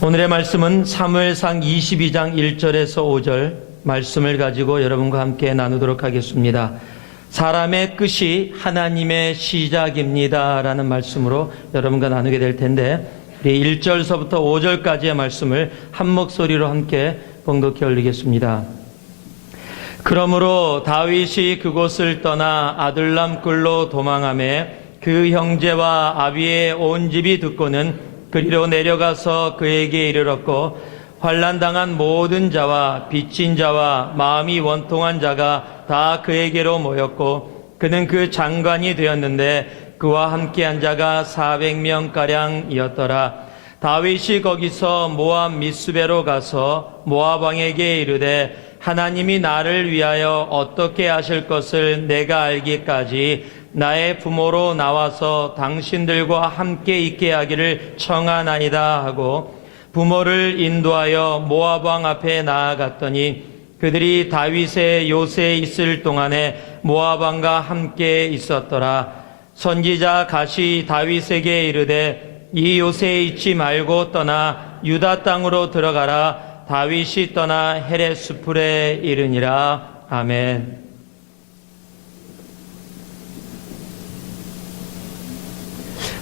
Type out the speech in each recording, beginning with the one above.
오늘의 말씀은 사무엘상 22장 1절에서 5절 말씀을 가지고 여러분과 함께 나누도록 하겠습니다. 사람의 끝이 하나님의 시작입니다 라는 말씀으로 여러분과 나누게 될 텐데, 1절서부터 5절까지의 말씀을 한 목소리로 함께 봉독해 올리겠습니다. 그러므로 다윗이 그곳을 떠나 아둘람 굴로 도망하매 그 형제와 아비의 온 집이 듣고는 그리로 내려가서 그에게 이르렀고, 환난당한 모든 자와 빚진 자와 마음이 원통한 자가 다 그에게로 모였고, 그는 그 장관이 되었는데 그와 함께한 자가 400명가량이었더라. 다윗이 거기서 모압 미스베로 가서 모압 왕에게 이르되, 하나님이 나를 위하여 어떻게 하실 것을 내가 알기까지 나의 부모로 나와서 당신들과 함께 있게 하기를 청하나이다 하고 부모를 인도하여 모압 왕 앞에 나아갔더니, 그들이 다윗의 요새에 있을 동안에 모압 왕과 함께 있었더라. 선지자 갓이 다윗에게 이르되, 이 요새에 있지 말고 떠나 유다 땅으로 들어가라. 다윗이 떠나 헤레스풀에 이르니라. 아멘.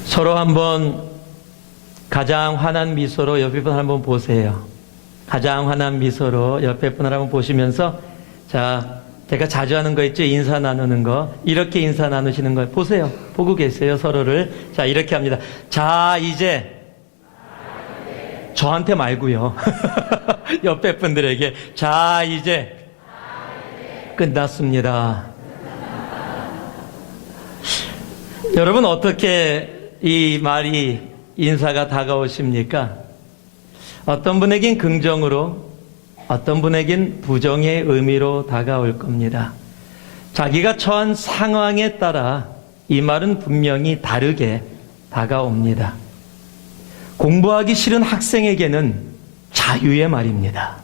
서로 한번 가장 환한 미소로 옆에 분 한번 보세요. 가장 환한 미소로 옆에 분을 한번 보시면서, 자, 제가 자주 하는 거 있죠? 인사 나누는 거. 이렇게 인사 나누시는 거 보세요. 보고 계세요, 서로를. 자, 이렇게 합니다. 자, 이제 저한테 말고요. 옆에 분들에게, 자, 이제 끝났습니다. 여러분, 어떻게 이 말이, 인사가 다가오십니까? 어떤 분에겐 긍정으로, 어떤 분에겐 부정의 의미로 다가올 겁니다. 자기가 처한 상황에 따라 이 말은 분명히 다르게 다가옵니다. 공부하기 싫은 학생에게는 자유의 말입니다.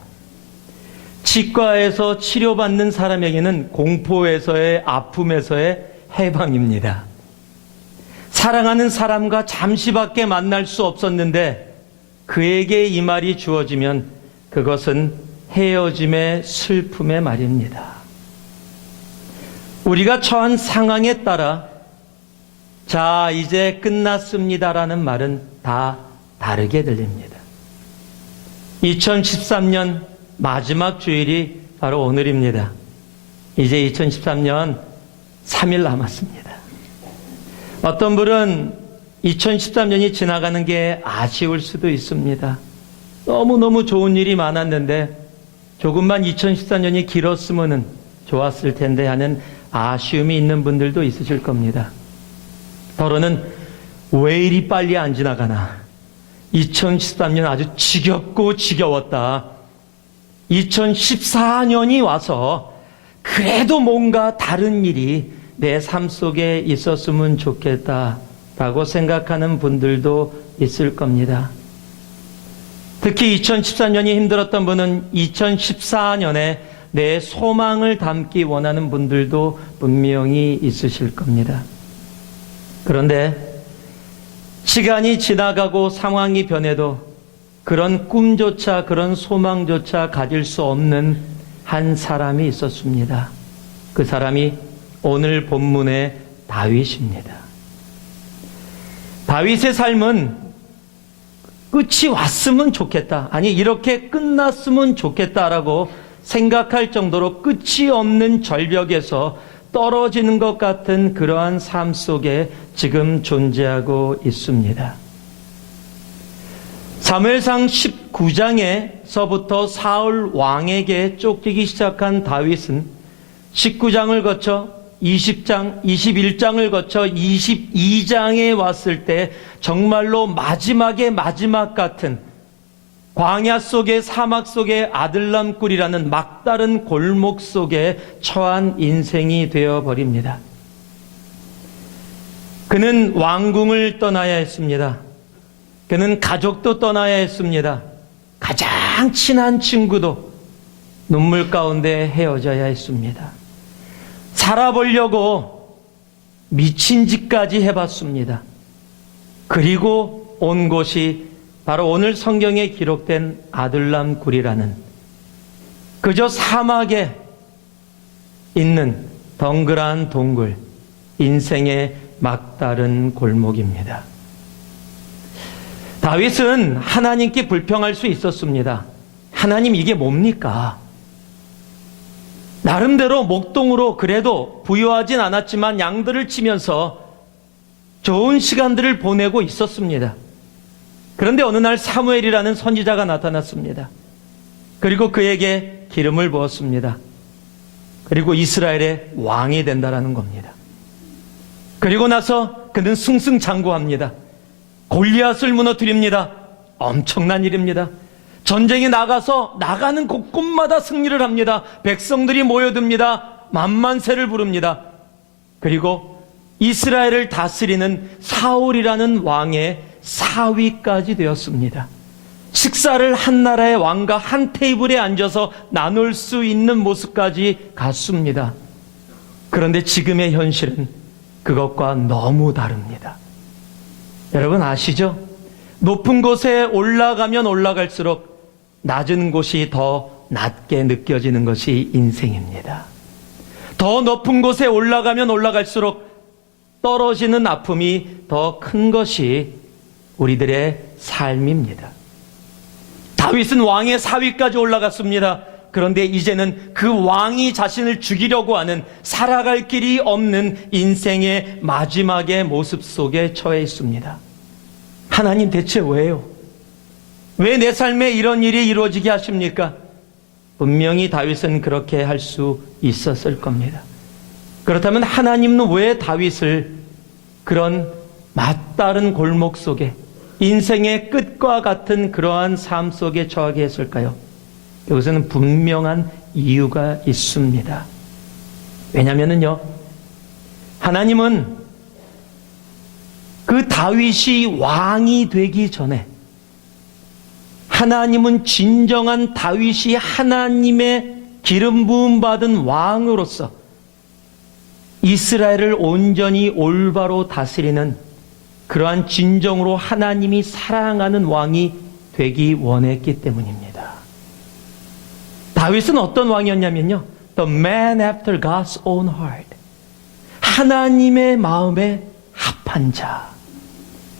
치과에서 치료받는 사람에게는 공포에서의, 아픔에서의 해방입니다. 사랑하는 사람과 잠시밖에 만날 수 없었는데 그에게 이 말이 주어지면 그것은 헤어짐의 슬픔의 말입니다. 우리가 처한 상황에 따라 자, 이제 끝났습니다라는 말은 다 다르게 들립니다. 2013년 마지막 주일이 바로 오늘입니다. 이제 2013년 3일 남았습니다. 어떤 분은 2013년이 지나가는 게 아쉬울 수도 있습니다. 너무너무 좋은 일이 많았는데 조금만 2014년이 길었으면 좋았을 텐데 하는 아쉬움이 있는 분들도 있으실 겁니다. 더러는 왜 이리 빨리 안 지나가나? 2013년 아주 지겹고 지겨웠다. 2014년이 와서 그래도 뭔가 다른 일이 내 삶 속에 있었으면 좋겠다라고 생각하는 분들도 있을 겁니다. 특히 2013년이 힘들었던 분은 2014년에 내 소망을 담기 원하는 분들도 분명히 있으실 겁니다. 그런데 시간이 지나가고 상황이 변해도 그런 꿈조차, 그런 소망조차 가질 수 없는 한 사람이 있었습니다. 그 사람이 오늘 본문의 다윗입니다. 다윗의 삶은 끝이 왔으면 좋겠다, 아니 이렇게 끝났으면 좋겠다라고 생각할 정도로 끝이 없는 절벽에서 떨어지는 것 같은 그러한 삶 속에 지금 존재하고 있습니다. 사무엘상 19장에서부터 사울 왕에게 쫓기기 시작한 다윗은 19장을 거쳐 20장, 21장을 거쳐 22장에 왔을 때 정말로 마지막의 마지막 같은 광야 속의, 사막 속의 아들람 굴이라는 막다른 골목 속에 처한 인생이 되어버립니다. 그는 왕궁을 떠나야 했습니다. 그는 가족도 떠나야 했습니다. 가장 친한 친구도 눈물 가운데 헤어져야 했습니다. 살아보려고 미친 짓까지 해봤습니다. 그리고 온 곳이 바로 오늘 성경에 기록된 아둘람 굴이라는 그저 사막에 있는 덩그러한 동굴, 인생의 막다른 골목입니다. 다윗은 하나님께 불평할 수 있었습니다. 하나님, 이게 뭡니까? 나름대로 목동으로 그래도 부유하진 않았지만 양들을 치면서 좋은 시간들을 보내고 있었습니다. 그런데 어느 날 사무엘이라는 선지자가 나타났습니다. 그리고 그에게 기름을 부었습니다. 그리고 이스라엘의 왕이 된다라는 겁니다. 그리고 나서 그는 승승장구합니다. 골리앗을 무너뜨립니다. 엄청난 일입니다. 전쟁에 나가서 나가는 곳곳마다 승리를 합니다. 백성들이 모여듭니다. 만만세를 부릅니다. 그리고 이스라엘을 다스리는 사울이라는 왕의 사위까지 되었습니다. 식사를 한 나라의 왕과 한 테이블에 앉아서 나눌 수 있는 모습까지 갔습니다. 그런데 지금의 현실은 그것과 너무 다릅니다. 여러분 아시죠? 높은 곳에 올라가면 올라갈수록 낮은 곳이 더 낮게 느껴지는 것이 인생입니다. 더 높은 곳에 올라가면 올라갈수록 떨어지는 아픔이 더 큰 것이 우리들의 삶입니다. 다윗은 왕의 사위까지 올라갔습니다. 그런데 이제는 그 왕이 자신을 죽이려고 하는 살아갈 길이 없는 인생의 마지막의 모습 속에 처해 있습니다. 하나님, 대체 왜요? 왜 내 삶에 이런 일이 이루어지게 하십니까? 분명히 다윗은 그렇게 할 수 있었을 겁니다. 그렇다면 하나님은 왜 다윗을 그런 맞다른 골목 속에, 인생의 끝과 같은 그러한 삶 속에 처하게 했을까요? 여기서는 분명한 이유가 있습니다. 왜냐면은요, 하나님은 그 다윗이 왕이 되기 전에, 하나님은 진정한 다윗이 하나님의 기름 부음 받은 왕으로서 이스라엘을 온전히 올바로 다스리는 그러한 진정으로 하나님이 사랑하는 왕이 되기 원했기 때문입니다. 다윗은 어떤 왕이었냐면요, The man after God's own heart, 하나님의 마음에 합한 자.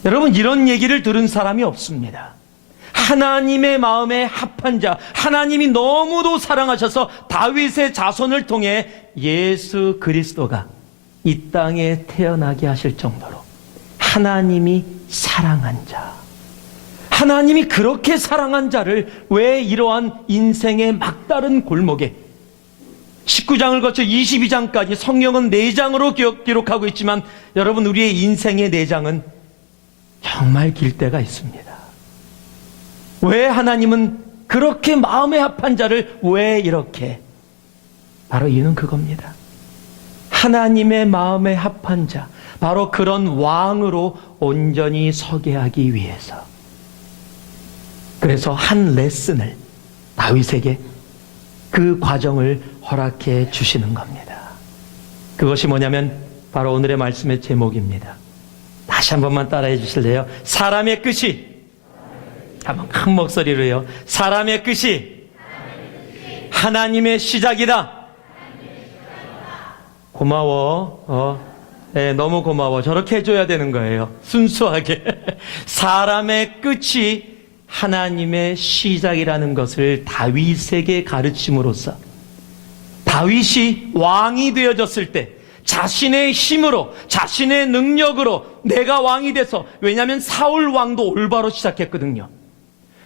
여러분, 이런 얘기를 들은 사람이 없습니다. 하나님의 마음에 합한 자, 하나님이 너무도 사랑하셔서 다윗의 자손을 통해 예수 그리스도가 이 땅에 태어나게 하실 정도로 하나님이 사랑한 자. 하나님이 그렇게 사랑한 자를 왜 이러한 인생의 막다른 골목에, 19장을 거쳐 22장까지 성경은 4장으로 기록하고 있지만 여러분, 우리의 인생의 4장은 정말 길 때가 있습니다. 왜 하나님은 그렇게 마음에 합한 자를 왜 이렇게? 바로 이유는 그겁니다. 하나님의 마음에 합한 자, 바로 그런 왕으로 온전히 서게 하기 위해서. 그래서 한 레슨을 다윗에게, 그 과정을 허락해 주시는 겁니다. 그것이 뭐냐면 바로 오늘의 말씀의 제목입니다. 다시 한 번만 따라해 주실래요? 사람의 끝이, 한번 큰 목소리로요. 사람의 끝이 하나님의 시작이다. 고마워. 네, 너무 고마워. 저렇게 해줘야 되는 거예요. 순수하게. 사람의 끝이 하나님의 시작이라는 것을 다윗에게 가르침으로써, 다윗이 왕이 되어졌을 때 자신의 힘으로, 자신의 능력으로 내가 왕이 돼서, 왜냐하면 사울 왕도 올바로 시작했거든요.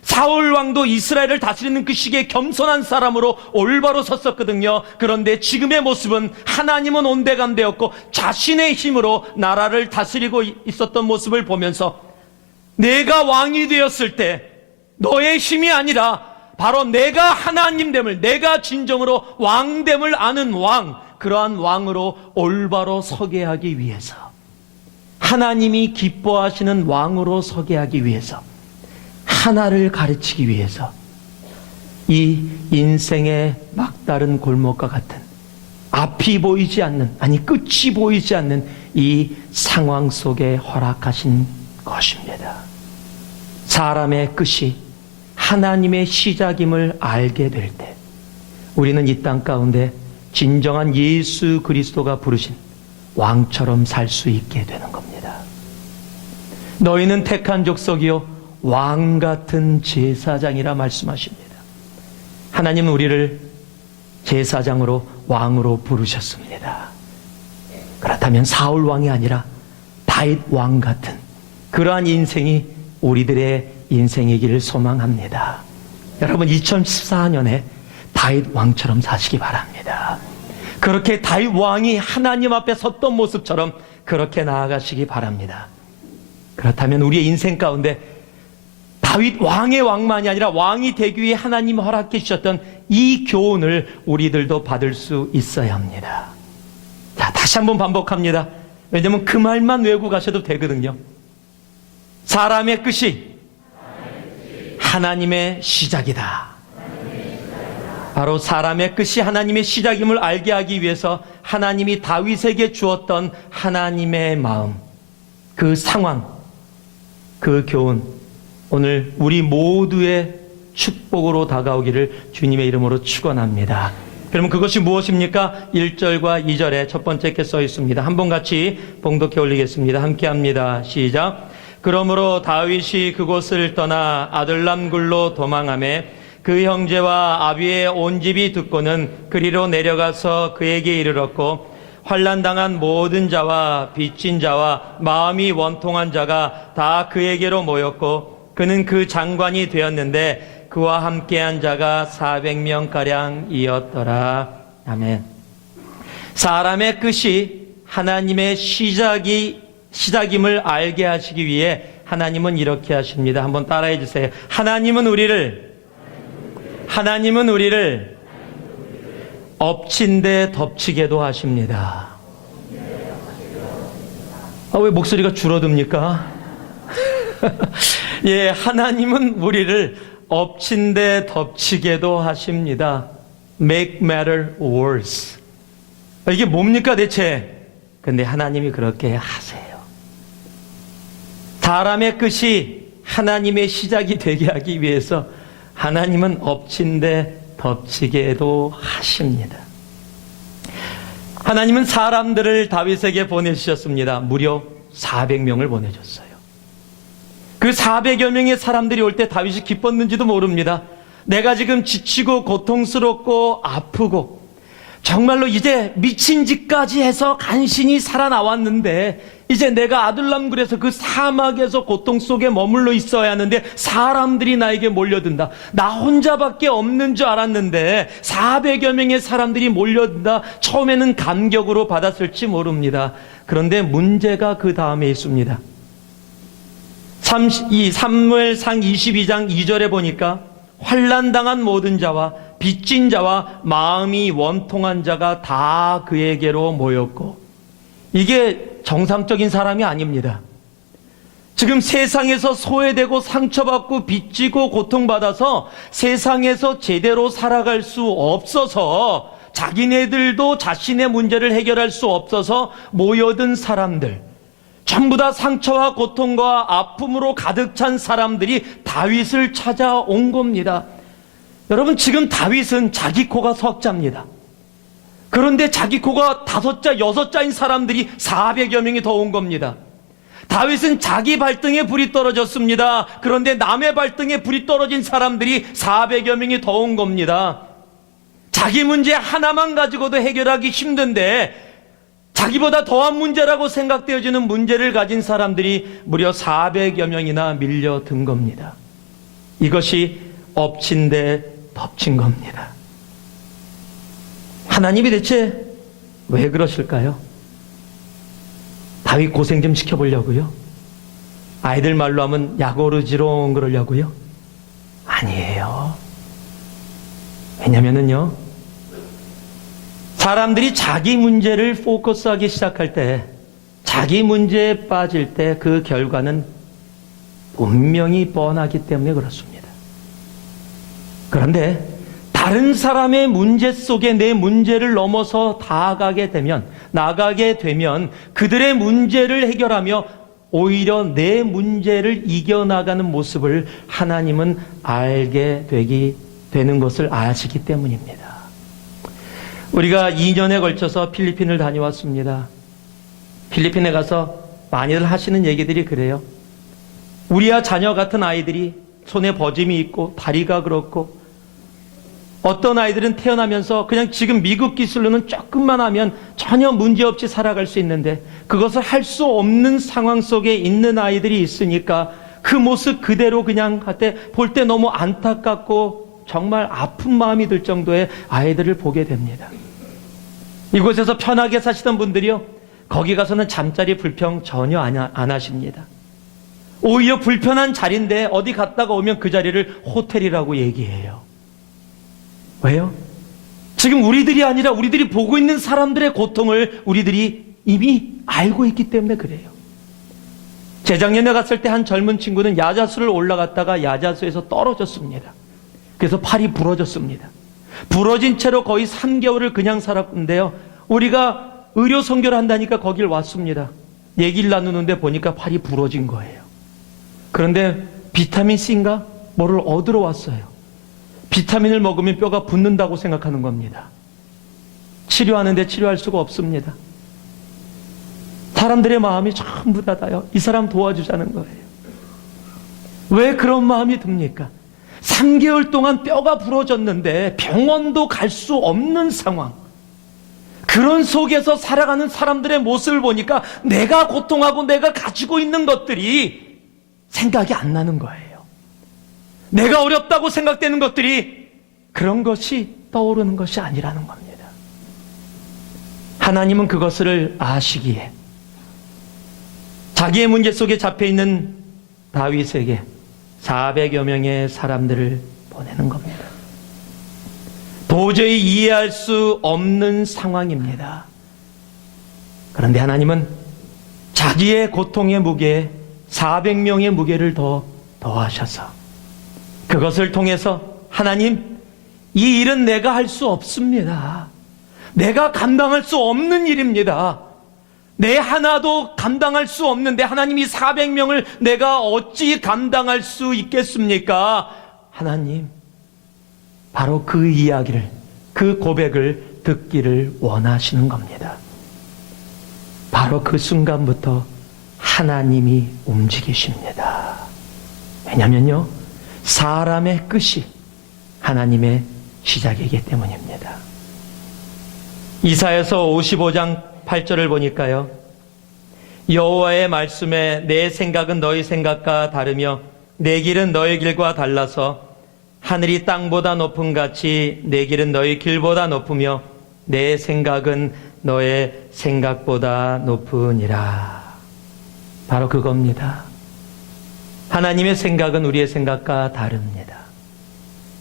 사울 왕도 이스라엘을 다스리는 그 시기에 겸손한 사람으로 올바로 섰었거든요. 그런데 지금의 모습은 하나님은 온데간데였고 자신의 힘으로 나라를 다스리고 있었던 모습을 보면서, 내가 왕이 되었을 때 너의 힘이 아니라 바로 내가 하나님됨을, 내가 진정으로 왕됨을 아는 왕, 그러한 왕으로 올바로 서게 하기 위해서, 하나님이 기뻐하시는 왕으로 서게 하기 위해서, 하나를 가르치기 위해서 이 인생의 막다른 골목과 같은, 앞이 보이지 않는, 아니 끝이 보이지 않는 이 상황 속에 허락하신 것입니다. 사람의 끝이 하나님의 시작임을 알게 될 때 우리는 이 땅 가운데 진정한 예수 그리스도가 부르신 왕처럼 살 수 있게 되는 겁니다. 너희는 택한 족속이요 왕 같은 제사장이라 말씀하십니다. 하나님은 우리를 제사장으로 왕으로 부르셨습니다. 그렇다면 사울 왕이 아니라 다윗 왕 같은 그러한 인생이 우리들의 인생이기를 소망합니다. 여러분 2014년에 다윗 왕처럼 사시기 바랍니다. 그렇게 다윗 왕이 하나님 앞에 섰던 모습처럼 그렇게 나아가시기 바랍니다. 그렇다면 우리의 인생 가운데 다윗 왕의 왕만이 아니라 왕이 되기 위해 하나님 허락해 주셨던 이 교훈을 우리들도 받을 수 있어야 합니다. 자, 다시 한번 반복합니다. 왜냐하면 그 말만 외우고 가셔도 되거든요. 사람의 끝이 하나님의 시작이다. 바로 사람의 끝이 하나님의 시작임을 알게 하기 위해서 하나님이 다윗에게 주었던 하나님의 마음, 그 상황, 그 교훈, 오늘 우리 모두의 축복으로 다가오기를 주님의 이름으로 축원합니다. 그러면 그것이 무엇입니까? 1절과 2절에 첫 번째 게 써 있습니다. 한번 같이 봉독해 올리겠습니다. 함께 합니다. 시작. 그러므로 다윗이 그곳을 떠나 아들람 굴로 도망하매 그 형제와 아비의 온 집이 듣고는 그리로 내려가서 그에게 이르렀고 환난당한 모든 자와 빚진 자와 마음이 원통한 자가 다 그에게로 모였고 그는 그 장관이 되었는데 그와 함께한 자가 400명가량이었더라. 아멘. 사람의 끝이 하나님의 시작임을 알게 하시기 위해 하나님은 이렇게 하십니다. 한번 따라해 주세요. 하나님은 우리를 엎친 데 덮치게도 하십니다. 왜 목소리가 줄어듭니까? 예, 하나님은 우리를 엎친 데 덮치게도 하십니다. Make matter worse. 이게 뭡니까 대체? 근데 하나님이 그렇게 하세요. 사람의 끝이 하나님의 시작이 되게 하기 위해서 하나님은 엎친 데 덮치게도 하십니다. 하나님은 사람들을 다윗에게 보내주셨습니다. 무려 400명을 보내줬어요. 그 400여 명의 사람들이 올 때 다윗이 기뻤는지도 모릅니다. 내가 지금 지치고 고통스럽고 아프고 정말로 이제 미친 짓까지 해서 간신히 살아나왔는데 이제 내가 아둘람굴에서 그 사막에서 고통 속에 머물러 있어야 하는데 사람들이 나에게 몰려든다. 나 혼자밖에 없는 줄 알았는데 400여 명의 사람들이 몰려든다. 처음에는 감격으로 받았을지 모릅니다. 그런데 문제가 그 다음에 있습니다. 사무엘상 22장 2절에 보니까 환난당한 모든 자와 빚진 자와 마음이 원통한 자가 다 그에게로 모였고, 이게 정상적인 사람이 아닙니다. 지금 세상에서 소외되고 상처받고 빚지고 고통받아서 세상에서 제대로 살아갈 수 없어서 자기네들도 자신의 문제를 해결할 수 없어서 모여든 사람들, 전부 다 상처와 고통과 아픔으로 가득 찬 사람들이 다윗을 찾아온 겁니다. 여러분, 지금 다윗은 자기 코가 석자입니다. 그런데 자기 코가 5자, 6자인 사람들이 400여 명이 더 온 겁니다. 다윗은 자기 발등에 불이 떨어졌습니다. 그런데 남의 발등에 불이 떨어진 사람들이 400여 명이 더 온 겁니다. 자기 문제 하나만 가지고도 해결하기 힘든데 자기보다 더한 문제라고 생각되어지는 문제를 가진 사람들이 무려 400여 명이나 밀려든 겁니다. 이것이 엎친 데 덮친 겁니다. 하나님이 대체 왜 그러실까요? 다윗 고생 좀 시켜보려고요? 아이들 말로 하면 약오르지롱 그러려고요? 아니에요. 왜냐면은요, 사람들이 자기 문제를 포커스하기 시작할 때, 자기 문제에 빠질 때 그 결과는 분명히 뻔하기 때문에 그렇습니다. 그런데 다른 사람의 문제 속에 내 문제를 넘어서 나아가게 되면 그들의 문제를 해결하며 오히려 내 문제를 이겨나가는 모습을 하나님은 알게 되는 것을 아시기 때문입니다. 우리가 2년에 걸쳐서 필리핀을 다녀왔습니다. 필리핀에 가서 많이들 하시는 얘기들이 그래요. 우리와 자녀 같은 아이들이 손에 버짐이 있고 다리가 그렇고, 어떤 아이들은 태어나면서 그냥 지금 미국 기술로는 조금만 하면 전혀 문제없이 살아갈 수 있는데 그것을 할 수 없는 상황 속에 있는 아이들이 있으니까 그 모습 그대로 그냥 볼 때 너무 안타깝고 정말 아픈 마음이 들 정도의 아이들을 보게 됩니다. 이곳에서 편하게 사시던 분들이요, 거기 가서는 잠자리 불평 전혀 안 하십니다. 오히려 불편한 자리인데 어디 갔다가 오면 그 자리를 호텔이라고 얘기해요. 왜요? 지금 우리들이 아니라 우리들이 보고 있는 사람들의 고통을 우리들이 이미 알고 있기 때문에 그래요. 재작년에 갔을 때 한 젊은 친구는 야자수를 올라갔다가 야자수에서 떨어졌습니다. 그래서 팔이 부러졌습니다. 부러진 채로 거의 3개월을 그냥 살았는데요, 우리가 의료 선교를 한다니까 거길 왔습니다. 얘기를 나누는데 보니까 팔이 부러진 거예요. 그런데 비타민 C인가 뭐를 얻으러 왔어요. 비타민을 먹으면 뼈가 붓는다고 생각하는 겁니다. 치료하는데 치료할 수가 없습니다. 사람들의 마음이 전부 다요, 이 사람 도와주자는 거예요. 왜 그런 마음이 듭니까? 3개월 동안 뼈가 부러졌는데 병원도 갈 수 없는 상황, 그런 속에서 살아가는 사람들의 모습을 보니까 내가 고통하고 내가 가지고 있는 것들이 생각이 안 나는 거예요. 내가 어렵다고 생각되는 것들이 그런 것이 떠오르는 것이 아니라는 겁니다. 하나님은 그것을 아시기에 자기의 문제 속에 잡혀있는 다윗에게 400여 명의 사람들을 보내는 겁니다. 도저히 이해할 수 없는 상황입니다. 그런데 하나님은 자기의 고통의 무게에 400명의 무게를 더하셔서 그것을 통해서, 하나님, 이 일은 내가 할 수 없습니다. 내가 감당할 수 없는 일입니다. 내 하나도 감당할 수 없는데 하나님, 이 400명을 내가 어찌 감당할 수 있겠습니까? 하나님, 바로 그 이야기를, 그 고백을 듣기를 원하시는 겁니다. 바로 그 순간부터 하나님이 움직이십니다. 왜냐면요, 사람의 끝이 하나님의 시작이기 때문입니다. 이사야서 55장 8절을 보니까요, 여호와의 말씀에 내 생각은 너희 생각과 다르며 내 길은 너희 길과 달라서 하늘이 땅보다 높음 같이 내 길은 너희 길보다 높으며 내 생각은 너의 생각보다 높으니라. 바로 그겁니다. 하나님의 생각은 우리의 생각과 다릅니다.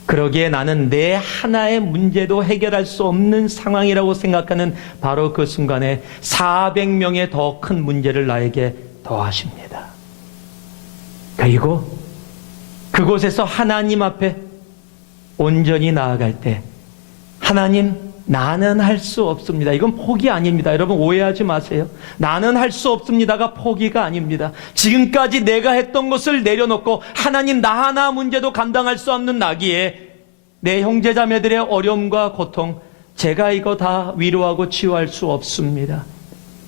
그러기에 나는 내 하나의 문제도 해결할 수 없는 상황이라고 생각하는 바로 그 순간에 400명의 더 큰 문제를 나에게 더하십니다. 그리고 그곳에서 하나님 앞에 온전히 나아갈 때, 하나님, 나는 할 수 없습니다. 이건 포기 아닙니다. 여러분 오해하지 마세요. 나는 할 수 없습니다가 포기가 아닙니다. 지금까지 내가 했던 것을 내려놓고 하나님, 나 하나 문제도 감당할 수 없는 나기에 내 형제자매들의 어려움과 고통, 제가 이거 다 위로하고 치유할 수 없습니다.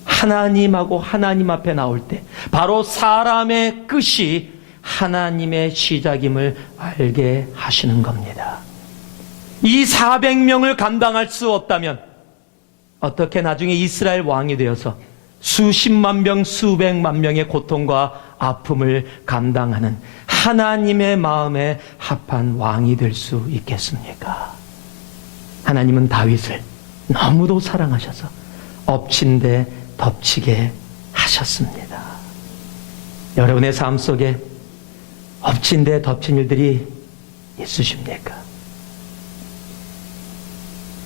하나님하고 하나님 앞에 나올 때 바로 사람의 끝이 하나님의 시작임을 알게 하시는 겁니다. 이 400명을 감당할 수 없다면 어떻게 나중에 이스라엘 왕이 되어서 수십만 명, 수백만 명의 고통과 아픔을 감당하는 하나님의 마음에 합한 왕이 될 수 있겠습니까? 하나님은 다윗을 너무도 사랑하셔서 엎친 데 덮치게 하셨습니다. 여러분의 삶 속에 엎친 데 덮친 일들이 있으십니까?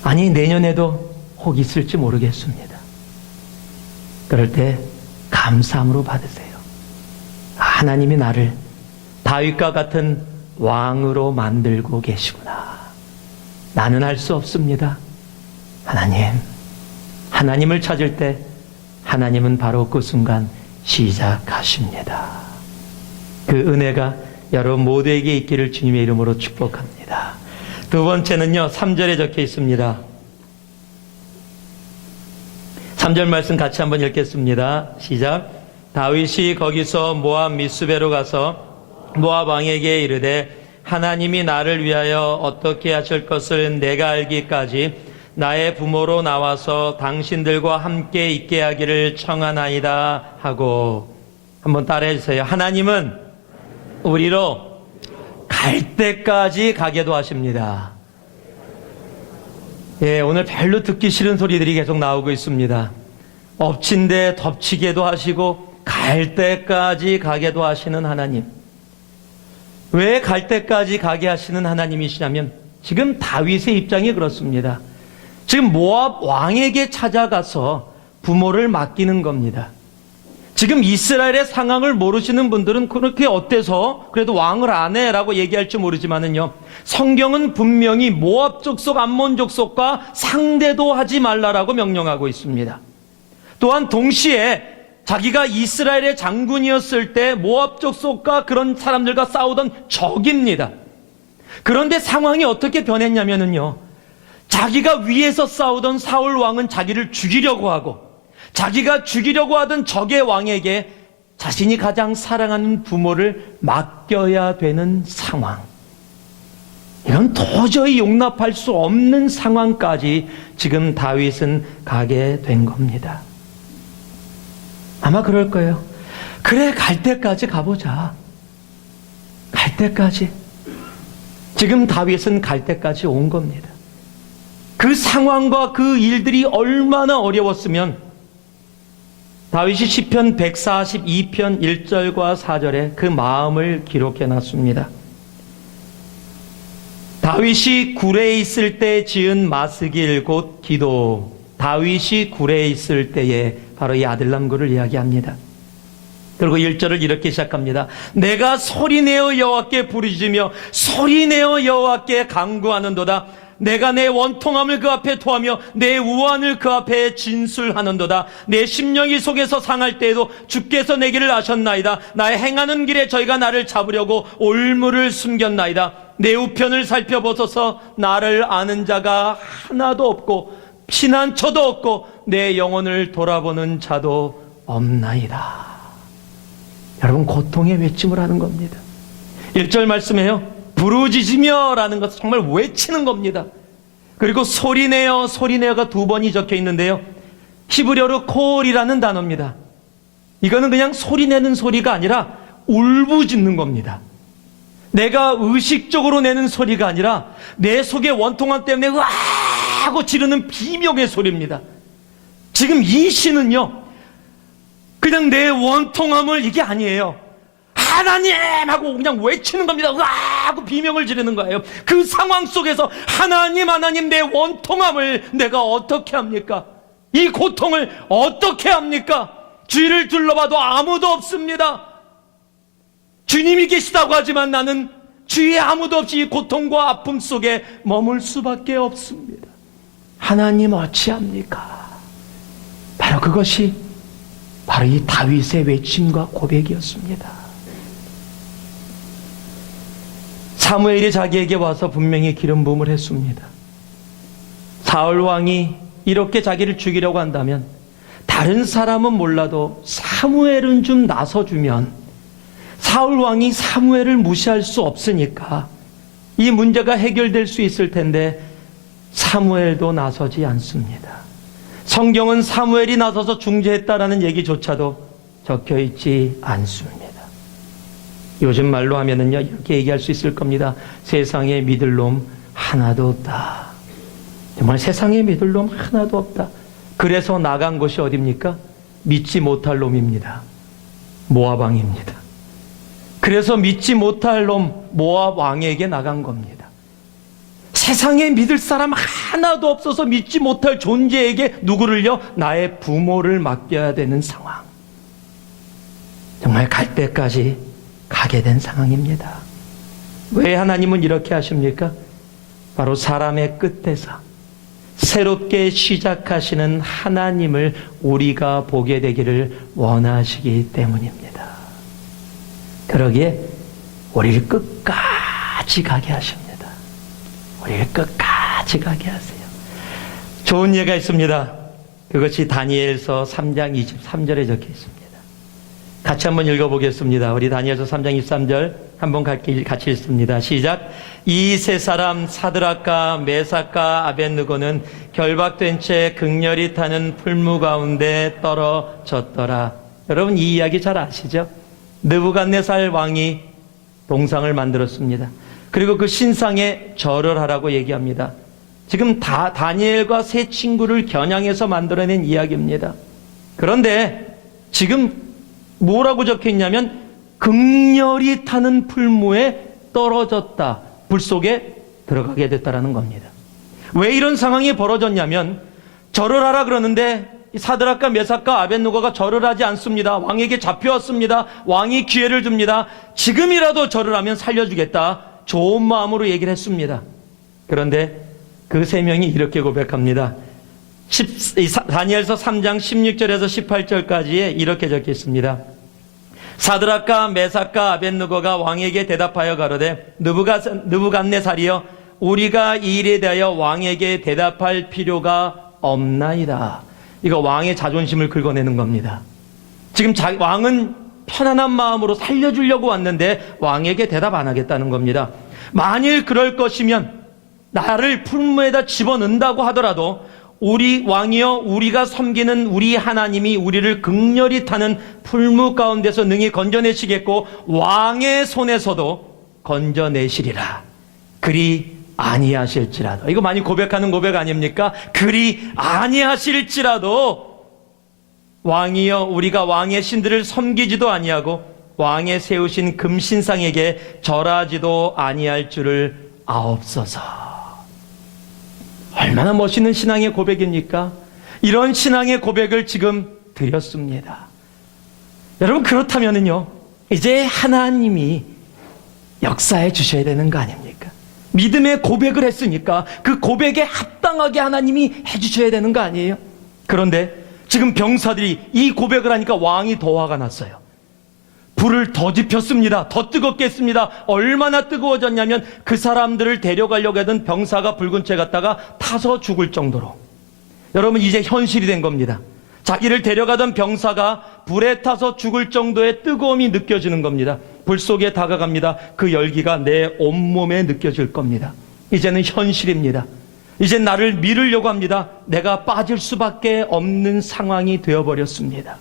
아니, 내년에도 혹 있을지 모르겠습니다. 그럴 때 감사함으로 받으세요. 하나님이 나를 다윗과 같은 왕으로 만들고 계시구나. 나는 할 수 없습니다. 하나님을 찾을 때 하나님은 바로 그 순간 시작하십니다. 그 은혜가 여러분 모두에게 있기를 주님의 이름으로 축복합니다. 두 번째는요, 3절에 적혀 있습니다. 3절 말씀 같이 한번 읽겠습니다. 시작. 다윗이 거기서 모압 미스베로 가서 모압 왕에게 이르되 하나님이 나를 위하여 어떻게 하실 것을 내가 알기까지 나의 부모로 나와서 당신들과 함께 있게 하기를 청하나이다 하고, 한번 따라해 주세요. 하나님은 우리로 갈 때까지 가게도 하십니다. 예, 오늘 별로 듣기 싫은 소리들이 계속 나오고 있습니다. 엎친 데 덮치게도 하시고 갈 때까지 가게도 하시는 하나님. 왜 갈 때까지 가게 하시는 하나님이시냐면 지금 다윗의 입장이 그렇습니다. 지금 모압 왕에게 찾아가서 부모를 맡기는 겁니다. 지금 이스라엘의 상황을 모르시는 분들은 그렇게 어때서 그래도 왕을 안 해라고 얘기할지 모르지만은요, 성경은 분명히 모압 족속, 암몬 족속과 상대도 하지 말라라고 명령하고 있습니다. 또한 동시에 자기가 이스라엘의 장군이었을 때 모압 족속과 그런 사람들과 싸우던 적입니다. 그런데 상황이 어떻게 변했냐면요, 자기가 위에서 싸우던 사울 왕은 자기를 죽이려고 하고, 자기가 죽이려고 하던 적의 왕에게 자신이 가장 사랑하는 부모를 맡겨야 되는 상황. 이건 도저히 용납할 수 없는 상황까지 지금 다윗은 가게 된 겁니다. 아마 그럴 거예요. 그래, 갈 때까지 가보자. 갈 때까지. 지금 다윗은 갈 때까지 온 겁니다. 그 상황과 그 일들이 얼마나 어려웠으면 다윗이 시편 142편 1절과 4절에 그 마음을 기록해 놨습니다. 다윗이 굴에 있을 때 지은 마스길 곧 기도. 다윗이 굴에 있을 때에 바로 이 아들람굴을 이야기합니다. 그리고 1절을 이렇게 시작합니다. 내가 소리내어 여호와께 부르짖으며 소리내어 여호와께 간구하는도다. 내가 내 원통함을 그 앞에 토하며 내 우환을 그 앞에 진술하는도다. 내 심령이 속에서 상할 때에도 주께서 내 길을 아셨나이다. 나의 행하는 길에 저희가 나를 잡으려고 올무를 숨겼나이다. 내 우편을 살펴보소서. 나를 아는 자가 하나도 없고 피난처도 없고 내 영혼을 돌아보는 자도 없나이다. 여러분, 고통의 외침을 하는 겁니다. 1절 말씀에요, 부르짖으며 라는 것은 정말 외치는 겁니다. 그리고 소리내어, 소리내어가 두 번이 적혀 있는데요, 히브리어로 콜이라는 단어입니다. 이거는 그냥 소리내는 소리가 아니라 울부짖는 겁니다. 내가 의식적으로 내는 소리가 아니라 내 속의 원통함 때문에 으아 하고 지르는 비명의 소리입니다. 지금 이 시는요, 그냥 내 원통함을, 이게 아니에요. 하나님 하고 그냥 외치는 겁니다. 으아 하고 비명을 지르는 거예요. 그 상황 속에서 하나님, 하나님, 내 원통함을 내가 어떻게 합니까? 이 고통을 어떻게 합니까? 주위를 둘러봐도 아무도 없습니다. 주님이 계시다고 하지만 나는 주위에 아무도 없이 이 고통과 아픔 속에 머물 수밖에 없습니다. 하나님 어찌합니까? 바로 그것이 바로 이 다윗의 외침과 고백이었습니다. 사무엘이 자기에게 와서 분명히 기름 부음을 했습니다. 사울 왕이 이렇게 자기를 죽이려고 한다면 다른 사람은 몰라도 사무엘은 좀 나서주면, 사울 왕이 사무엘을 무시할 수 없으니까 이 문제가 해결될 수 있을 텐데 사무엘도 나서지 않습니다. 성경은 사무엘이 나서서 중재했다라는 얘기조차도 적혀 있지 않습니다. 요즘 말로 하면은요, 이렇게 얘기할 수 있을 겁니다. 세상에 믿을 놈 하나도 없다. 정말 세상에 믿을 놈 하나도 없다. 그래서 나간 곳이 어디입니까? 믿지 못할 놈입니다. 모압 왕입니다. 그래서 믿지 못할 놈 모압 왕에게 나간 겁니다. 세상에 믿을 사람 하나도 없어서 믿지 못할 존재에게 누구를요? 나의 부모를 맡겨야 되는 상황. 정말 갈 때까지 가게 된 상황입니다. 왜 하나님은 이렇게 하십니까? 바로 사람의 끝에서, 새롭게 시작하시는 하나님을 우리가 보게 되기를 원하시기 때문입니다. 그러기에 우리를 끝까지 가게 하십니다. 우리를 끝까지 가게 하세요. 좋은 예가 있습니다. 그것이 다니엘서 3장 23절에 적혀 있습니다. 같이 한번 읽어보겠습니다. 우리 다니엘서 3장 23절 한번 같이 읽습니다. 시작. 이 세 사람 사드락과 메삭과 아벳느고는 결박된 채 극렬히 타는 풀무 가운데 떨어졌더라. 여러분 이 이야기 잘 아시죠? 느부갓네살 왕이 동상을 만들었습니다. 그리고 그 신상에 절을 하라고 얘기합니다. 지금 다니엘과 세 친구를 겨냥해서 만들어낸 이야기입니다. 그런데 지금 뭐라고 적혀 있냐면 극렬히 타는 풀무에 떨어졌다. 불 속에 들어가게 됐다라는 겁니다. 왜 이런 상황이 벌어졌냐면 절을 하라 그러는데 사드락과 메삭과 아벳느고가 절을 하지 않습니다. 왕에게 잡혀왔습니다. 왕이 기회를 줍니다. 지금이라도 절을 하면 살려주겠다. 좋은 마음으로 얘기를 했습니다. 그런데 그 세 명이 이렇게 고백합니다. 다니엘서 3장 16절에서 18절까지에 이렇게 적혀 있습니다. 사드락과 메삭과 아벳느고가 왕에게 대답하여 가로되 느부갓네살이여 우리가 이 일에 대하여 왕에게 대답할 필요가 없나이다. 이거 왕의 자존심을 긁어내는 겁니다. 지금 왕은 편안한 마음으로 살려주려고 왔는데 왕에게 대답 안 하겠다는 겁니다. 만일 그럴 것이면 나를 풀무에다 집어넣는다고 하더라도 우리 왕이여 우리가 섬기는 우리 하나님이 우리를 극렬히 타는 풀무 가운데서 능히 건져내시겠고 왕의 손에서도 건져내시리라. 그리 아니하실지라도. 이거 많이 고백하는 고백 아닙니까? 그리 아니하실지라도 왕이여 우리가 왕의 신들을 섬기지도 아니하고 왕의 세우신 금신상에게 절하지도 아니할 줄을 아옵소서. 얼마나 멋있는 신앙의 고백입니까? 이런 신앙의 고백을 지금 드렸습니다. 여러분 그렇다면은요 이제 하나님이 역사해 주셔야 되는 거 아닙니까? 믿음의 고백을 했으니까 그 고백에 합당하게 하나님이 해주셔야 되는 거 아니에요? 그런데 지금 병사들이 이 고백을 하니까 왕이 더 화가 났어요. 불을 더 지폈습니다. 더 뜨겁게 했습니다. 얼마나 뜨거워졌냐면 그 사람들을 데려가려고 하던 병사가 붉은 채 갔다가 타서 죽을 정도로. 여러분 이제 현실이 된 겁니다. 자기를 데려가던 병사가 불에 타서 죽을 정도의 뜨거움이 느껴지는 겁니다. 불 속에 다가갑니다. 그 열기가 내 온몸에 느껴질 겁니다. 이제는 현실입니다. 이제 나를 밀으려고 합니다. 내가 빠질 수밖에 없는 상황이 되어버렸습니다.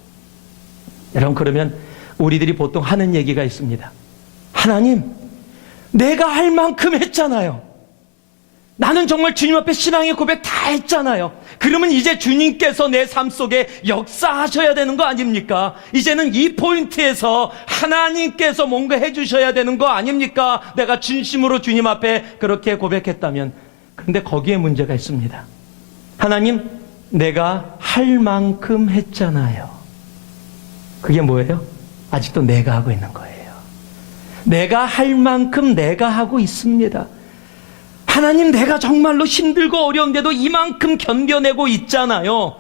여러분 그러면 우리들이 보통 하는 얘기가 있습니다. 하나님, 내가 할 만큼 했잖아요. 나는 정말 주님 앞에 신앙의 고백 다 했잖아요. 그러면 이제 주님께서 내 삶 속에 역사하셔야 되는 거 아닙니까? 이제는 이 포인트에서 하나님께서 뭔가 해주셔야 되는 거 아닙니까? 내가 진심으로 주님 앞에 그렇게 고백했다면. 그런데 거기에 문제가 있습니다. 하나님, 내가 할 만큼 했잖아요. 그게 뭐예요? 아직도 내가 하고 있는 거예요. 내가 할 만큼 내가 하고 있습니다. 하나님, 내가 정말로 힘들고 어려운데도 이만큼 견뎌내고 있잖아요.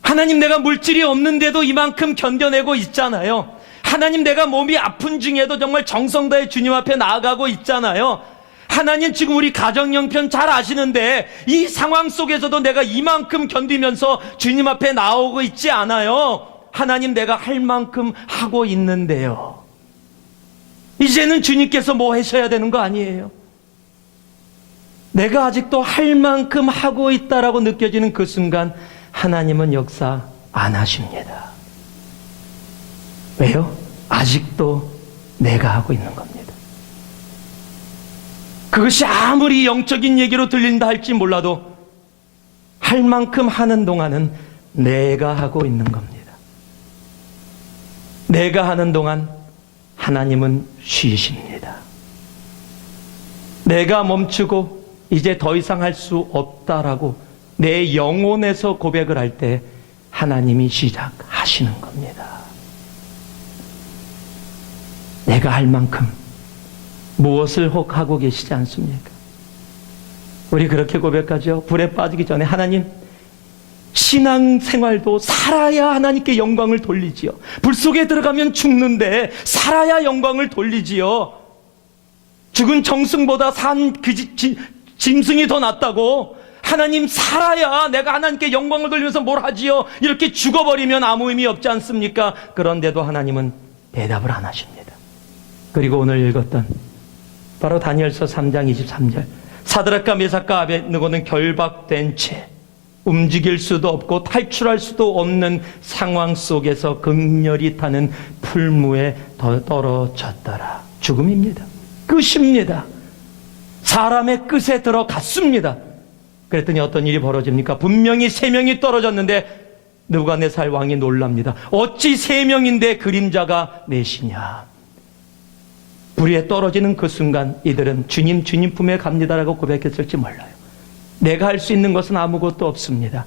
하나님, 내가 물질이 없는데도 이만큼 견뎌내고 있잖아요. 하나님, 내가 몸이 아픈 중에도 정말 정성 다해 주님 앞에 나아가고 있잖아요. 하나님, 지금 우리 가정 형편 잘 아시는데 이 상황 속에서도 내가 이만큼 견디면서 주님 앞에 나오고 있지 않아요. 하나님, 내가 할 만큼 하고 있는데요. 이제는 주님께서 뭐 하셔야 되는 거 아니에요? 내가 아직도 할 만큼 하고 있다라고 느껴지는 그 순간 하나님은 역사 안 하십니다. 왜요? 아직도 내가 하고 있는 겁니다. 그것이 아무리 영적인 얘기로 들린다 할지 몰라도 할 만큼 하는 동안은 내가 하고 있는 겁니다. 내가 하는 동안 하나님은 쉬십니다. 내가 멈추고 이제 더 이상 할 수 없다라고 내 영혼에서 고백을 할 때 하나님이 시작하시는 겁니다. 내가 할 만큼 무엇을 혹 하고 계시지 않습니까? 우리 그렇게 고백하죠. 불에 빠지기 전에 하나님, 신앙생활도 살아야 하나님께 영광을 돌리지요. 불 속에 들어가면 죽는데 살아야 영광을 돌리지요. 죽은 정승보다 산 짐승이 더 낫다고. 하나님, 살아야 내가 하나님께 영광을 돌리면서 뭘 하지요? 이렇게 죽어버리면 아무 의미 없지 않습니까? 그런데도 하나님은 대답을 안 하십니다. 그리고 오늘 읽었던 바로 다니엘서 3장 23절, 사드락과 메삭과 아벳느고는 결박된 채 움직일 수도 없고 탈출할 수도 없는 상황 속에서 극렬히 타는 풀무에 떨어졌더라. 죽음입니다. 끝입니다. 사람의 끝에 들어갔습니다. 그랬더니 어떤 일이 벌어집니까? 분명히 3명이 떨어졌는데 느부갓네살 왕이 놀랍니다. 어찌 3명인데 그림자가 넷이냐. 불에 떨어지는 그 순간 이들은 주님 품에 갑니다라고 고백했을지 몰라요. 내가 할 수 있는 것은 아무것도 없습니다.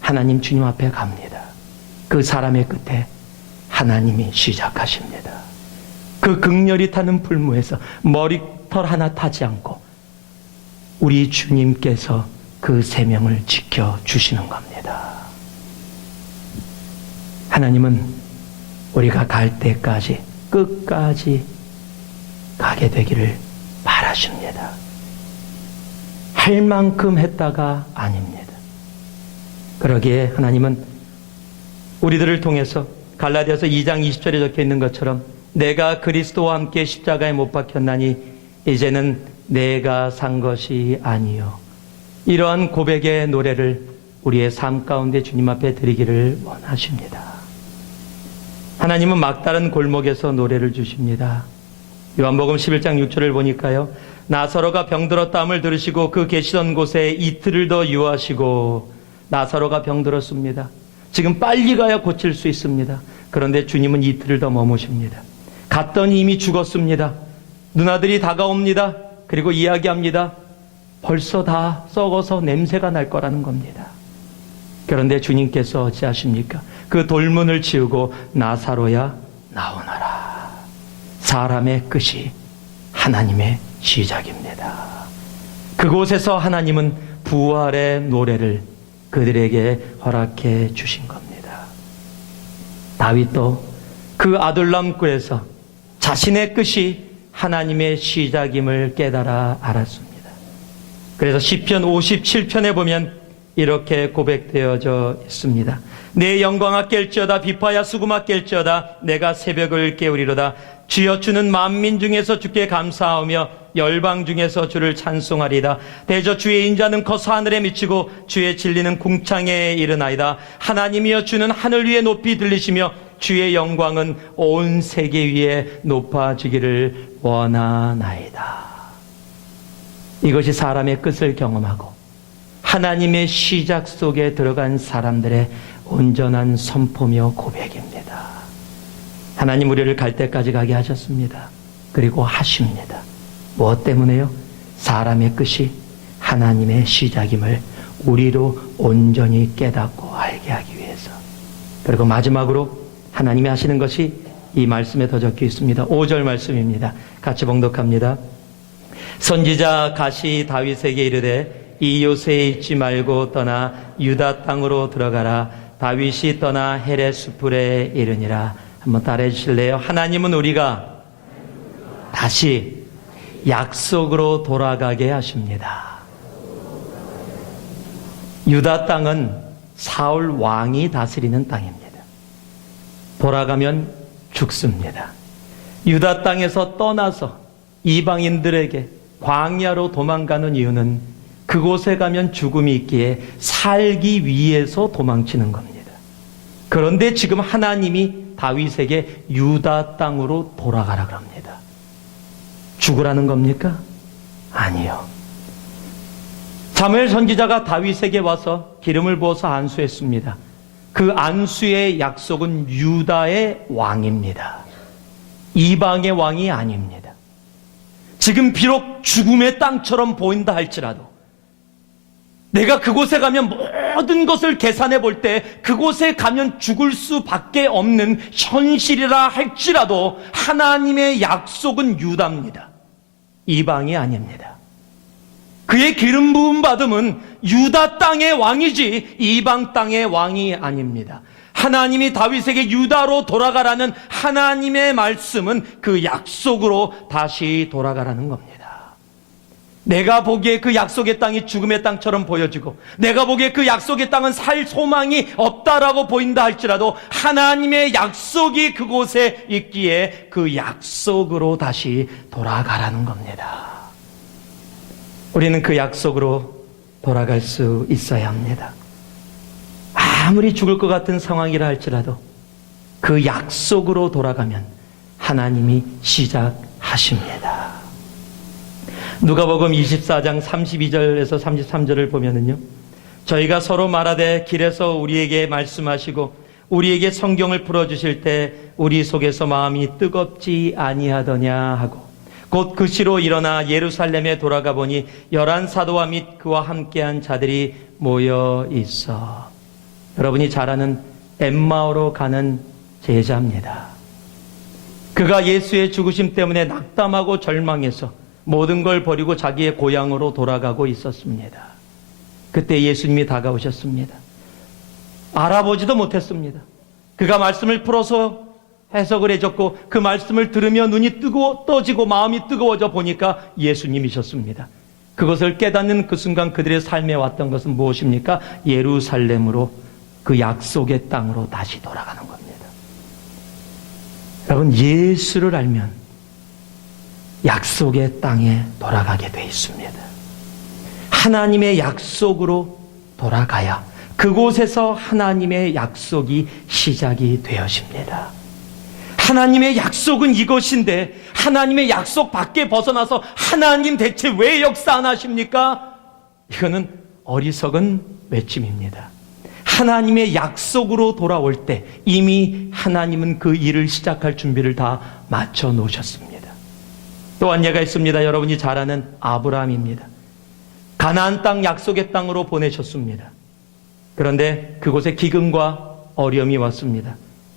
하나님 주님 앞에 갑니다. 그 사람의 끝에 하나님이 시작하십니다. 그 극렬히 타는 풀무에서 머리털 하나 타지 않고 우리 주님께서 그 3명을 지켜주시는 겁니다. 하나님은 우리가 갈 때까지 끝까지 가게 되기를 바라십니다. 할 만큼 했다가 아닙니다. 그러기에 하나님은 우리들을 통해서 갈라디아서 2장 20절에 적혀 있는 것처럼 내가 그리스도와 함께 십자가에 못 박혔나니 이제는 내가 산 것이 아니요, 이러한 고백의 노래를 우리의 삶 가운데 주님 앞에 드리기를 원하십니다. 하나님은 막다른 골목에서 노래를 주십니다. 요한복음 11장 6절을 보니까요, 나사로가 병들었다함을 들으시고 그 계시던 곳에 이틀을 더 유하시고. 나사로가 병들었습니다. 지금 빨리 가야 고칠 수 있습니다. 그런데 주님은 이틀을 더 머무십니다. 갔더니 이미 죽었습니다. 누나들이 다가옵니다. 그리고 이야기합니다. 벌써 다 썩어서 냄새가 날 거라는 겁니다. 그런데 주님께서 어찌하십니까? 그 돌문을 치우고 나사로야 나오너라. 사람의 끝이 하나님의 시작입니다. 그곳에서 하나님은 부활의 노래를 그들에게 허락해 주신 겁니다. 다윗도 그 아둘람 굴에서 자신의 끝이 하나님의 시작임을 깨달아 알았습니다. 그래서 시편 57편에 보면 이렇게 고백되어져 있습니다. 내 영광아 깰지어다, 비파야 수금아 깰지어다, 내가 새벽을 깨우리로다. 주여, 주는 만민 중에서 주께 감사하며 열방 중에서 주를 찬송하리다. 대저 주의 인자는 커서 하늘에 미치고 주의 진리는 궁창에 이르나이다. 하나님이여, 주는 하늘 위에 높이 들리시며 주의 영광은 온 세계 위에 높아지기를 원하나이다. 이것이 사람의 끝을 경험하고 하나님의 시작 속에 들어간 사람들의 온전한 선포며 고백입니다. 하나님 우리를 갈 때까지 가게 하셨습니다. 그리고 하십니다. 무엇 때문에요? 사람의 끝이 하나님의 시작임을 우리로 온전히 깨닫고 알게 하기 위해서. 그리고 마지막으로 하나님이 하시는 것이 이 말씀에 더 적혀 있습니다. 5절 말씀입니다. 같이 봉독합니다. 선지자 갓이 다윗에게 이르되 이 요새에 있지 말고 떠나 유다 땅으로 들어가라. 다윗이 떠나 헤레 수풀에 이르니라. 한번 따라해 주실래요? 하나님은 우리가 다시 약속으로 돌아가게 하십니다. 유다 땅은 사울 왕이 다스리는 땅입니다. 돌아가면 죽습니다. 유다 땅에서 떠나서 이방인들에게 광야로 도망가는 이유는 그곳에 가면 죽음이 있기에 살기 위해서 도망치는 겁니다. 그런데 지금 하나님이 다윗에게 유다 땅으로 돌아가라 그럽니다. 죽으라는 겁니까? 아니요. 사무엘 선지자가 다윗에게 와서 기름을 부어서 안수했습니다. 그 안수의 약속은 유다의 왕입니다. 이방의 왕이 아닙니다. 지금 비록 죽음의 땅처럼 보인다 할지라도 내가 그곳에 가면 모든 것을 계산해 볼 때 그곳에 가면 죽을 수밖에 없는 현실이라 할지라도 하나님의 약속은 유다입니다. 이방이 아닙니다. 그의 기름 부음 받음은 유다 땅의 왕이지 이방 땅의 왕이 아닙니다. 하나님이 다윗에게 유다로 돌아가라는 하나님의 말씀은 그 약속으로 다시 돌아가라는 겁니다. 내가 보기에 그 약속의 땅이 죽음의 땅처럼 보여지고 내가 보기에 그 약속의 땅은 살 소망이 없다라고 보인다 할지라도 하나님의 약속이 그곳에 있기에 그 약속으로 다시 돌아가라는 겁니다. 우리는 그 약속으로 돌아갈 수 있어야 합니다. 아무리 죽을 것 같은 상황이라 할지라도 그 약속으로 돌아가면 하나님이 시작하십니다. 누가복음 24장 32절에서 33절을 보면은요, 저희가 서로 말하되 길에서 우리에게 말씀하시고 우리에게 성경을 풀어주실 때 우리 속에서 마음이 뜨겁지 아니하더냐 하고 곧 그 시로 일어나 예루살렘에 돌아가 보니 11 사도와 및 그와 함께한 자들이 모여 있어. 여러분이 잘 아는 엠마오로 가는 제자입니다. 그가 예수의 죽으심 때문에 낙담하고 절망해서 모든 걸 버리고 자기의 고향으로 돌아가고 있었습니다. 그때 예수님이 다가오셨습니다. 알아보지도 못했습니다. 그가 말씀을 풀어서 해석을 해줬고 그 말씀을 들으며 눈이 떠지고 마음이 뜨거워져 보니까 예수님이셨습니다. 그것을 깨닫는 그 순간 그들의 삶에 왔던 것은 무엇입니까? 예루살렘으로, 그 약속의 땅으로 다시 돌아가는 겁니다. 여러분, 예수를 알면 약속의 땅에 돌아가게 돼 있습니다. 하나님의 약속으로 돌아가야 그곳에서 하나님의 약속이 시작이 되어집니다. 하나님의 약속은 이것인데 하나님의 약속 밖에 벗어나서 하나님 대체 왜 역사 안 하십니까? 이거는 어리석은 외침입니다. 하나님의 약속으로 돌아올 때 이미 하나님은 그 일을 시작할 준비를 다 마쳐 놓으셨습니다. 또 한 예가 있습니다. 여러분이 잘 아는 아브라함입니다. 가나안 땅 약속의 땅으로 보내셨습니다. 그런데 그곳에 기근과 어려움이 왔습니다.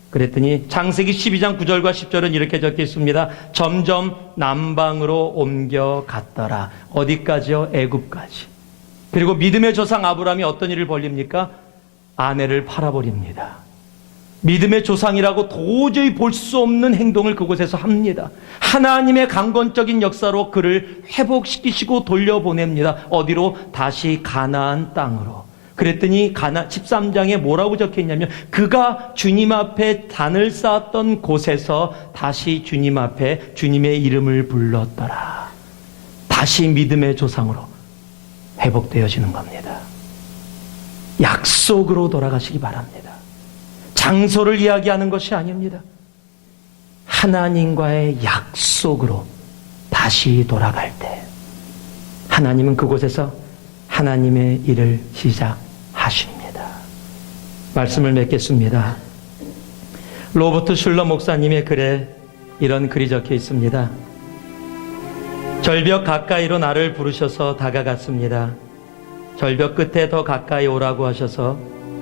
그랬더니 창세기 12장 9절과 10절은 이렇게 적혀 있습니다. 점점 남방으로 옮겨갔더라. 어디까지요? 애굽까지. 그리고 믿음의 조상 아브라함이 어떤 일을 벌립니까? 아내를 팔아버립니다. 믿음의 조상이라고 도저히 볼 수 없는 행동을 그곳에서 합니다. 하나님의 강권적인 역사로 그를 회복시키시고 돌려보냅니다. 어디로? 다시 가나안 땅으로. 그랬더니 13장에 뭐라고 적혀있냐면 그가 주님 앞에 단을 쌓았던 곳에서 다시 주님 앞에 주님의 이름을 불렀더라. 다시 믿음의 조상으로 회복되어지는 겁니다. 약속으로 돌아가시기 바랍니다. 장소를 이야기하는 것이 아닙니다. 하나님과의 약속으로 다시 돌아갈 때 하나님은 그곳에서 하나님의 일을 시작하십니다. 말씀을 맺겠습니다. 로버트 슐러 목사님의 글에 이런 글이 적혀 있습니다. 절벽 가까이로 나를 부르셔서 다가갔습니다. 절벽 끝에 더 가까이 오라고 하셔서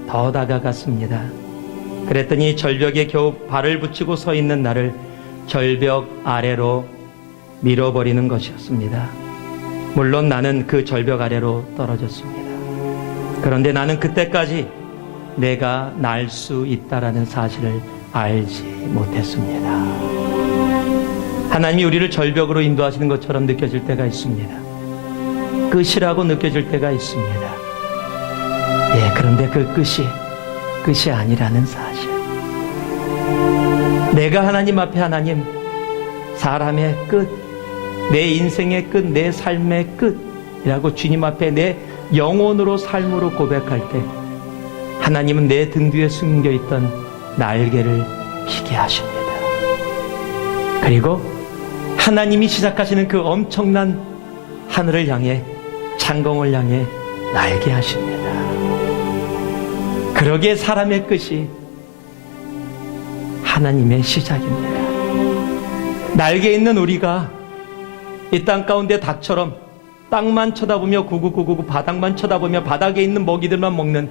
더 다가갔습니다. 그랬더니 절벽에 겨우 발을 붙이고 서 있는 나를 절벽 아래로 밀어버리는 것이었습니다. 물론 나는 그 절벽 아래로 떨어졌습니다. 그런데 나는 그때까지 내가 날 수 있다라는 사실을 알지 못했습니다. 하나님이 우리를 절벽으로 인도하시는 것처럼 느껴질 때가 있습니다. 끝이라고 느껴질 때가 있습니다. 그런데 그 끝이 아니라는 사실. 내가 하나님 앞에 하나님, 사람의 끝, 내 인생의 끝, 내 삶의 끝이라고 주님 앞에 내 영혼으로 삶으로 고백할 때 하나님은 내 등 뒤에 숨겨있던 날개를 피게 하십니다. 그리고 하나님이 시작하시는 그 엄청난 하늘을 향해, 창공을 향해 날게 하십니다. 그러기에 사람의 끝이 하나님의 시작입니다. 날개 있는 우리가 이 땅 가운데 닭처럼 땅만 쳐다보며 구구구구 바닥만 쳐다보며 바닥에 있는 먹이들만 먹는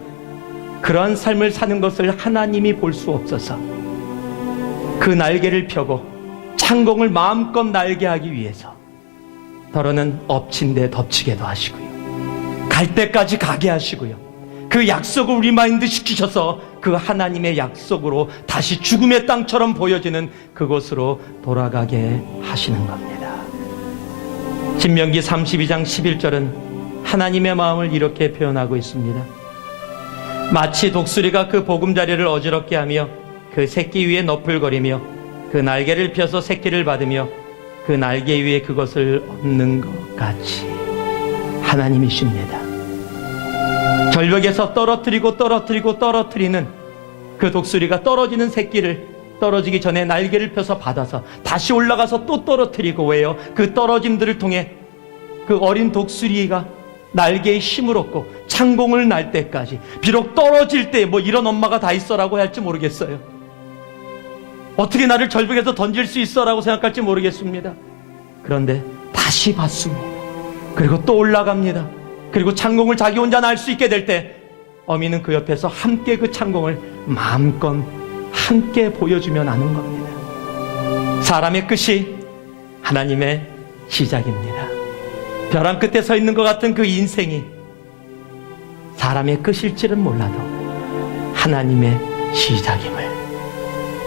그러한 삶을 사는 것을 하나님이 볼 수 없어서 그 날개를 펴고 창공을 마음껏 날게 하기 위해서 더러는 엎친 데 덮치게도 하시고요. 갈 때까지 가게 하시고요. 그 약속을 우리 마인드 시키셔서 그 하나님의 약속으로 다시 죽음의 땅처럼 보여지는 그곳으로 돌아가게 하시는 겁니다. 신명기 32장 11절은 하나님의 마음을 이렇게 표현하고 있습니다. 마치 독수리가 그 보금자리를 어지럽게 하며 그 새끼 위에 너풀거리며 그 날개를 펴서 새끼를 받으며 그 날개 위에 그것을 얻는 것 같이 하나님이십니다. 절벽에서 떨어뜨리는 그 독수리가 떨어지는 새끼를 떨어지기 전에 날개를 펴서 받아서 다시 올라가서 또 떨어뜨리고, 왜요? 그 떨어짐들을 통해 그 어린 독수리가 날개에 힘을 얻고 창공을 날 때까지, 비록 떨어질 때 뭐 이런 엄마가 다 있어라고 할지 모르겠어요. 어떻게 나를 절벽에서 던질 수 있어라고 생각할지 모르겠습니다. 그런데 다시 받습니다. 그리고 또 올라갑니다. 그리고 창공을 자기 혼자 날 수 있게 될 때 어미는 그 옆에서 함께 그 창공을 마음껏 함께 보여주며 나는 겁니다. 사람의 끝이 하나님의 시작입니다. 벼랑 끝에 서 있는 것 같은 그 인생이 사람의 끝일지는 몰라도 하나님의 시작임을,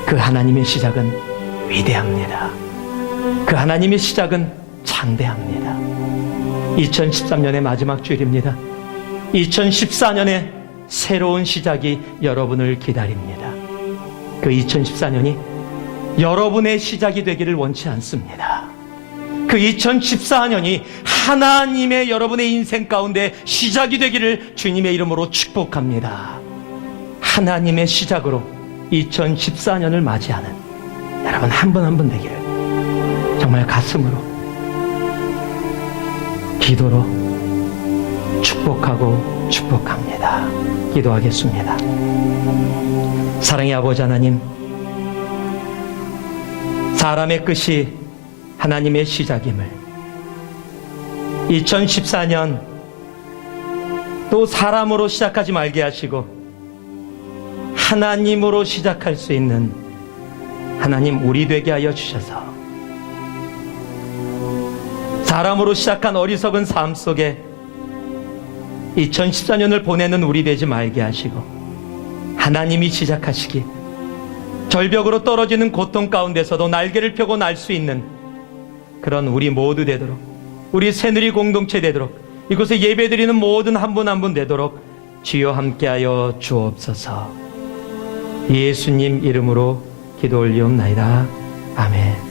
그 하나님의 시작은 위대합니다. 그 하나님의 시작은 장대합니다. 2013년의 마지막 주일입니다. 2014년의 새로운 시작이 여러분을 기다립니다. 그 2014년이 여러분의 시작이 되기를 원치 않습니다. 그 2014년이 하나님의 여러분의 인생 가운데 시작이 되기를 주님의 이름으로 축복합니다. 하나님의 시작으로 2014년을 맞이하는 여러분 한 분 한 분 되기를 정말 가슴으로, 기도로 축복합니다. 기도하겠습니다. 사랑의 아버지 하나님, 사람의 끝이 하나님의 시작임을 2014년 또 사람으로 시작하지 말게 하시고 하나님으로 시작할 수 있는 하나님 우리 되게 하여 주셔서 사람으로 시작한 어리석은 삶 속에 2014년을 보내는 우리 되지 말게 하시고 하나님이 시작하시기, 절벽으로 떨어지는 고통 가운데서도 날개를 펴고 날 수 있는 그런 우리 모두 되도록, 우리 새누리 공동체 되도록, 이곳에 예배드리는 모든 한 분 한 분 되도록 주여 함께하여 주옵소서. 예수님 이름으로 기도 올리옵나이다. 아멘.